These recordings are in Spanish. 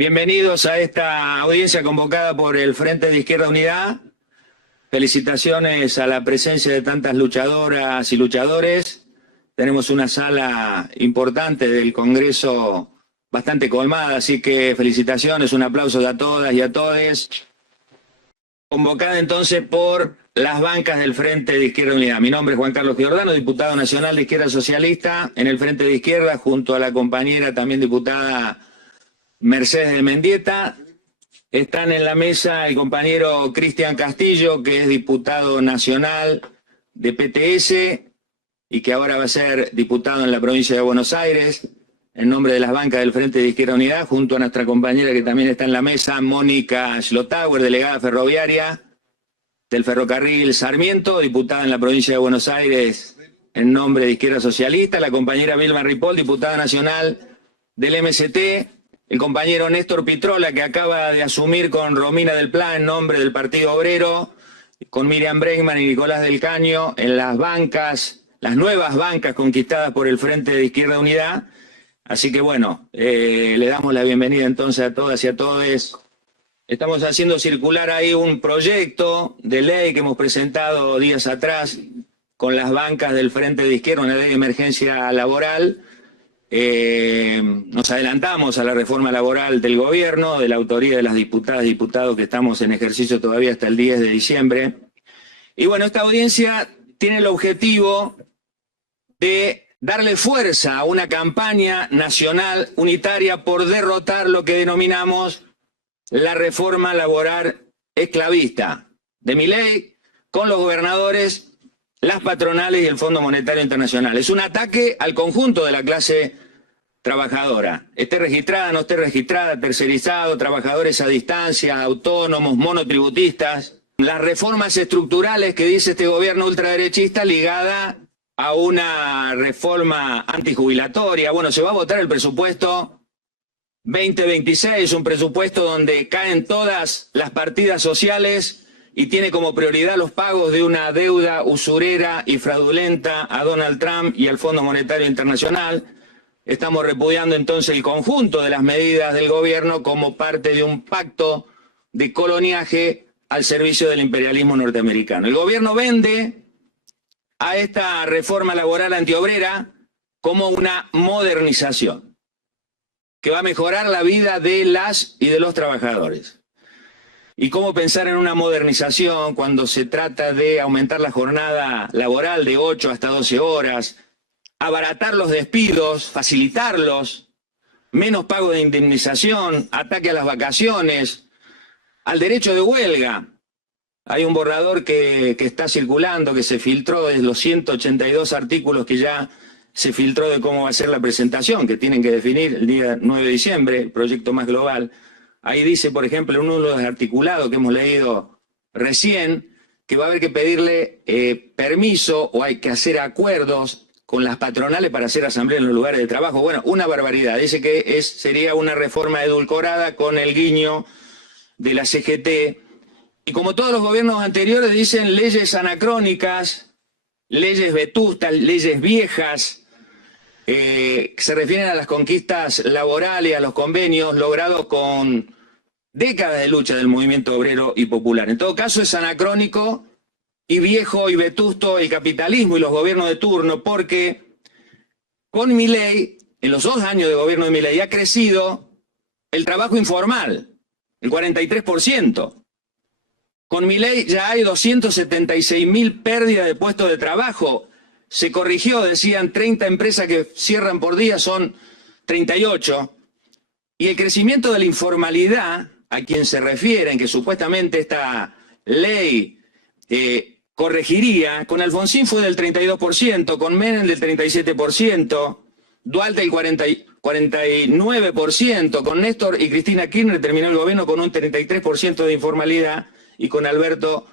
Bienvenidos a esta audiencia convocada por el Frente de Izquierda Unidad. Felicitaciones a la presencia de tantas luchadoras y luchadores. Tenemos una sala importante del Congreso bastante colmada, así que felicitaciones, un aplauso a todas y a todes. Convocada entonces por las bancas del Frente de Izquierda Unidad. Mi nombre es Juan Carlos Giordano, diputado nacional de Izquierda Socialista en el Frente de Izquierda, junto a la compañera también diputada Mercedes de Mendieta. Están en la mesa el compañero Cristian Castillo, que es diputado nacional de PTS y que ahora va a ser diputado en la provincia de Buenos Aires, en nombre de las bancas del Frente de Izquierda Unidad, junto a nuestra compañera que también está en la mesa, Mónica Schlotauer, delegada ferroviaria del Ferrocarril Sarmiento, diputada en la provincia de Buenos Aires en nombre de Izquierda Socialista, la compañera Vilma Ripoll, diputada nacional del MST, el compañero Néstor Pitrola, que acaba de asumir con Romina del Pla en nombre del Partido Obrero, con Miriam Bregman y Nicolás del Caño en las bancas, las nuevas bancas conquistadas por el Frente de Izquierda Unidad. Así que bueno, le damos la bienvenida entonces a todas y a todos. Estamos haciendo circular ahí un proyecto de ley que hemos presentado días atrás con las bancas del Frente de Izquierda, una ley de emergencia laboral. Nos adelantamos a la reforma laboral del gobierno, de la autoría de las diputadas y diputados que estamos en ejercicio todavía hasta el 10 de diciembre. Y bueno, esta audiencia tiene el objetivo de darle fuerza a una campaña nacional unitaria por derrotar lo que denominamos la reforma laboral esclavista de Milei con los gobernadores, las patronales y el Fondo Monetario Internacional. Es un ataque al conjunto de la clase trabajadora, esté registrada, no esté registrada, tercerizado, trabajadores a distancia, autónomos, monotributistas. Las reformas estructurales que dice este gobierno ultraderechista ligada a una reforma antijubilatoria. Bueno, se va a votar el presupuesto 2026, un presupuesto donde caen todas las partidas sociales y tiene como prioridad los pagos de una deuda usurera y fraudulenta a Donald Trump y al Fondo Monetario Internacional. Estamos repudiando entonces el conjunto de las medidas del gobierno como parte de un pacto de coloniaje al servicio del imperialismo norteamericano. El gobierno vende a esta reforma laboral antiobrera como una modernización que va a mejorar la vida de las y de los trabajadores. ¿Y cómo pensar en una modernización cuando se trata de aumentar la jornada laboral de 8 hasta 12 horas, abaratar los despidos, facilitarlos, menos pago de indemnización, ataque a las vacaciones, al derecho de huelga? Hay un borrador que está circulando, que se filtró de los 182 artículos que ya se filtró de cómo va a ser la presentación, que tienen que definir el día 9 de diciembre, el proyecto más global. Ahí dice, por ejemplo, en uno de los articulados que hemos leído recién, que va a haber que pedirle permiso o hay que hacer acuerdos con las patronales para hacer asamblea en los lugares de trabajo. Bueno, una barbaridad. Dice que sería una reforma edulcorada con el guiño de la CGT. Y como todos los gobiernos anteriores dicen leyes anacrónicas, leyes vetustas, leyes viejas, que se refieren a las conquistas laborales, a los convenios logrados con décadas de lucha del movimiento obrero y popular. En todo caso es anacrónico y viejo y vetusto el capitalismo y los gobiernos de turno, porque con Milei, en los 2 años de gobierno de Milei, ha crecido el trabajo informal, el 43%. Con Milei ya hay 276.000 pérdidas de puestos de trabajo. Se corrigió, decían 30 empresas que cierran por día, son 38. Y el crecimiento de la informalidad, a quien se refieren, que supuestamente esta ley corregiría, con Alfonsín fue del 32%, con Menem del 37%, Dualde el 49%, con Néstor y Cristina Kirchner terminó el gobierno con un 33% de informalidad y con Alberto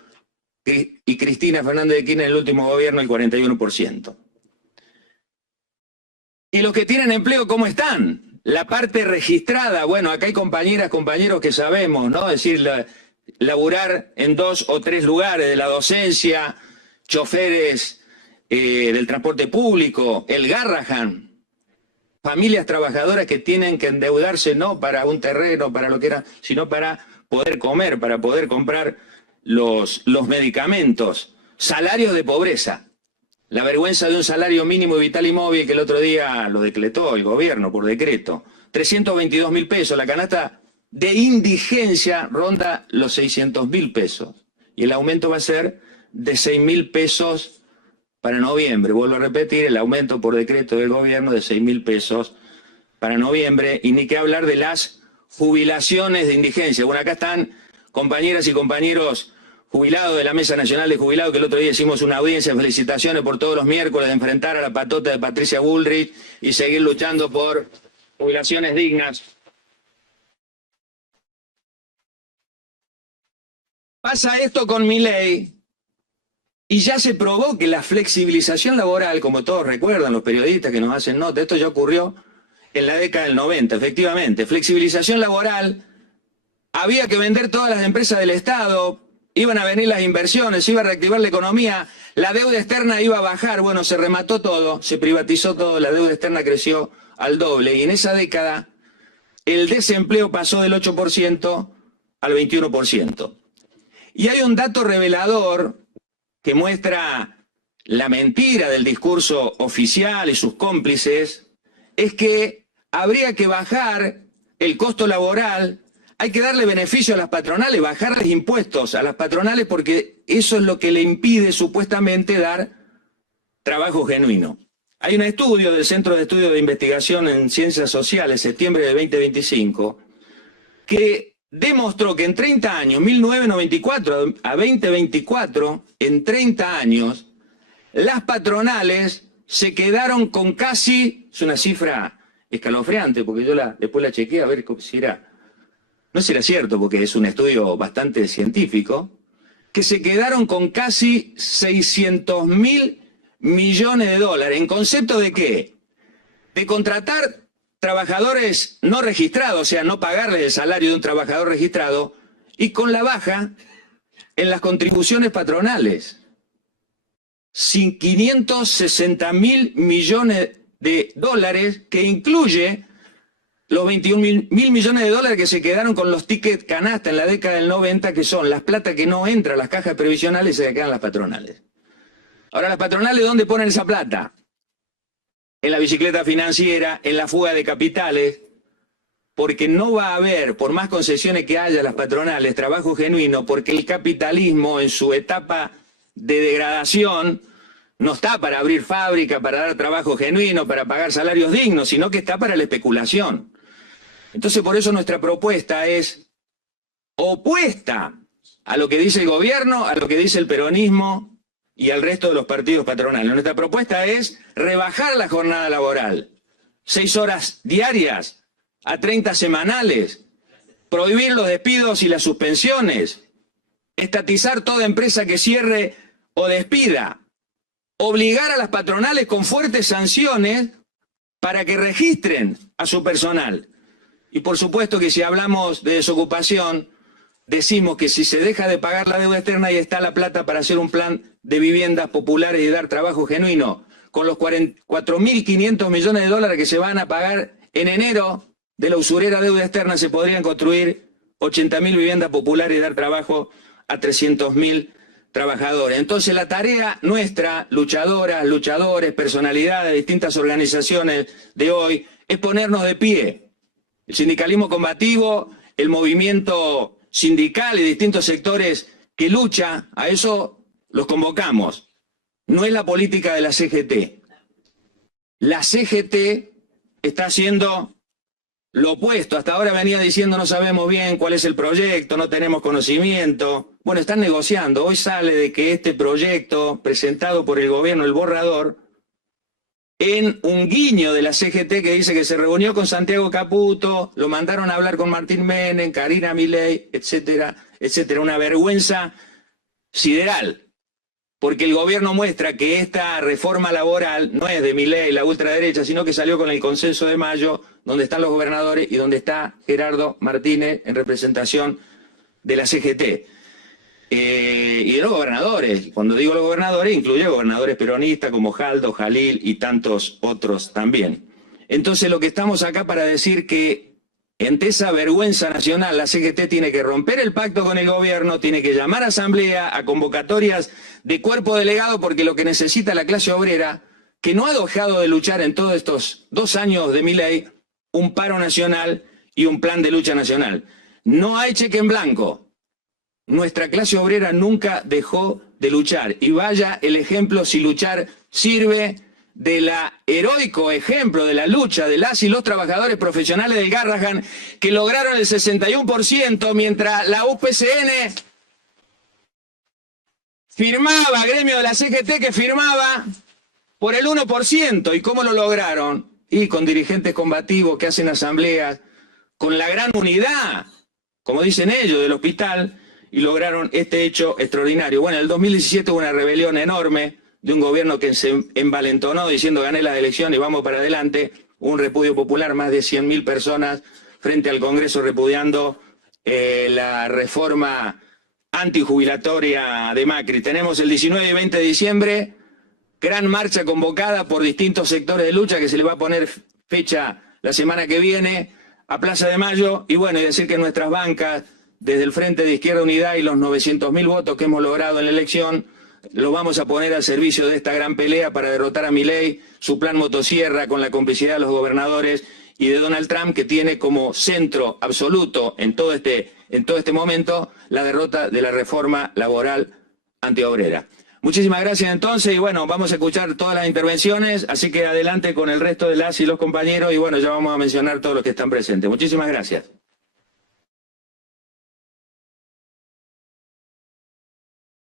y Cristina Fernández de Kirchner en el último gobierno el 41%. ¿Y los que tienen empleo cómo están? La parte registrada, bueno, acá hay compañeras, compañeros que sabemos, ¿no? Es decir, laburar en 2 o 3 lugares de la docencia, choferes del transporte público, el Garrahan, familias trabajadoras que tienen que endeudarse no para un terreno, para lo que era, sino para poder comer, para poder comprar los medicamentos. Salarios de pobreza. La vergüenza de un salario mínimo vital y móvil que el otro día lo decretó el gobierno por decreto. 322.000 pesos. La canasta de indigencia ronda los 600.000 pesos. Y el aumento va a ser de 6.000 pesos para noviembre. Vuelvo a repetir, el aumento por decreto del gobierno de 6.000 pesos para noviembre. Y ni que hablar de las jubilaciones de indigencia. Bueno, acá están compañeras y compañeros jubilados de la Mesa Nacional de Jubilados, que el otro día hicimos una audiencia. Felicitaciones por todos los miércoles de enfrentar a la patota de Patricia Bullrich y seguir luchando por jubilaciones dignas. Pasa esto con Milei y ya se probó que la flexibilización laboral, como todos recuerdan los periodistas que nos hacen nota, esto ya ocurrió en la década del 90, efectivamente. Flexibilización laboral, había que vender todas las empresas del Estado, iban a venir las inversiones, iba a reactivar la economía, la deuda externa iba a bajar, bueno, se remató todo, se privatizó todo, la deuda externa creció al doble y en esa década el desempleo pasó del 8% al 21%. Y hay un dato revelador que muestra la mentira del discurso oficial y sus cómplices, es que habría que bajar el costo laboral. Hay que darle beneficio a las patronales, bajarles impuestos a las patronales porque eso es lo que le impide supuestamente dar trabajo genuino. Hay un estudio del Centro de Estudios de Investigación en Ciencias Sociales, septiembre de 2025, que demostró que en 30 años, 1994 a 2024, en 30 años, las patronales se quedaron con casi, es una cifra escalofriante, porque yo después la chequeé a ver si era... No será cierto, porque es un estudio bastante científico, que se quedaron con casi 600.000 millones de dólares. ¿En concepto de qué? De contratar trabajadores no registrados, o sea, no pagarles el salario de un trabajador registrado, y con la baja en las contribuciones patronales. 560.000 millones de dólares, que incluye los 21.000 millones de dólares que se quedaron con los tickets canasta en la década del 90, que son las plata que no entra a las cajas previsionales y se quedan las patronales. Ahora, las patronales, ¿dónde ponen esa plata? En la bicicleta financiera, en la fuga de capitales, porque no va a haber, por más concesiones que haya a las patronales, trabajo genuino, porque el capitalismo en su etapa de degradación no está para abrir fábrica, para dar trabajo genuino, para pagar salarios dignos, sino que está para la especulación. Entonces, por eso nuestra propuesta es opuesta a lo que dice el gobierno, a lo que dice el peronismo y al resto de los partidos patronales. Nuestra propuesta es rebajar la jornada laboral, 6 horas diarias a 30 semanales, prohibir los despidos y las suspensiones, estatizar toda empresa que cierre o despida, obligar a las patronales con fuertes sanciones para que registren a su personal. Y por supuesto que si hablamos de desocupación, decimos que si se deja de pagar la deuda externa, ahí está la plata para hacer un plan de viviendas populares y dar trabajo genuino. Con los 4.500 millones de dólares que se van a pagar en enero de la usurera deuda externa, se podrían construir 80.000 viviendas populares y dar trabajo a 300.000 trabajadores. Entonces la tarea nuestra, luchadoras, luchadores, personalidades, distintas organizaciones de hoy, es ponernos de pie. El sindicalismo combativo, el movimiento sindical y distintos sectores que lucha, a eso los convocamos. No es la política de la CGT. La CGT está haciendo lo opuesto. Hasta ahora venía diciendo no sabemos bien cuál es el proyecto, no tenemos conocimiento. Bueno, están negociando. Hoy sale de que este proyecto presentado por el gobierno, el borrador, en un guiño de la CGT que dice que se reunió con Santiago Caputo, lo mandaron a hablar con Martín Menem, Karina Milei, etcétera, etcétera. Una vergüenza sideral, porque el gobierno muestra que esta reforma laboral no es de Milei, la ultraderecha, sino que salió con el consenso de mayo, donde están los gobernadores y donde está Gerardo Martínez en representación de la CGT. Y de los gobernadores, cuando digo los gobernadores, incluye gobernadores peronistas como Jaldo, Jalil y tantos otros también. Entonces lo que estamos acá para decir que ante esa vergüenza nacional, la CGT tiene que romper el pacto con el gobierno, tiene que llamar a asamblea, a convocatorias de cuerpo delegado, porque lo que necesita la clase obrera, que no ha dejado de luchar en todos estos 2 años de Milei, un paro nacional y un plan de lucha nacional. No hay cheque en blanco. Nuestra clase obrera nunca dejó de luchar. Y vaya el ejemplo si luchar sirve del heroico ejemplo de la lucha de las y los trabajadores profesionales del Garrahan, que lograron el 61%, mientras la UPCN firmaba, gremio de la CGT que firmaba por el 1%. ¿Y cómo lo lograron? Y con dirigentes combativos que hacen asambleas, con la gran unidad, como dicen ellos, del hospital, y lograron este hecho extraordinario. Bueno, en el 2017 hubo una rebelión enorme de un gobierno que se envalentonó diciendo gané las elecciones y vamos para adelante. Un repudio popular, más de 100.000 personas frente al Congreso repudiando la reforma antijubilatoria de Macri. Tenemos el 19 y 20 de diciembre, gran marcha convocada por distintos sectores de lucha que se le va a poner fecha la semana que viene a Plaza de Mayo. Y bueno, y decir que nuestras bancas, desde el Frente de Izquierda Unidad y los 900.000 votos que hemos logrado en la elección, lo vamos a poner al servicio de esta gran pelea para derrotar a Milei, su plan motosierra con la complicidad de los gobernadores y de Donald Trump, que tiene como centro absoluto en todo este momento la derrota de la reforma laboral antiobrera. Muchísimas gracias entonces, y bueno, vamos a escuchar todas las intervenciones, así que adelante con el resto de las y los compañeros, y bueno, ya vamos a mencionar todos los que están presentes. Muchísimas gracias.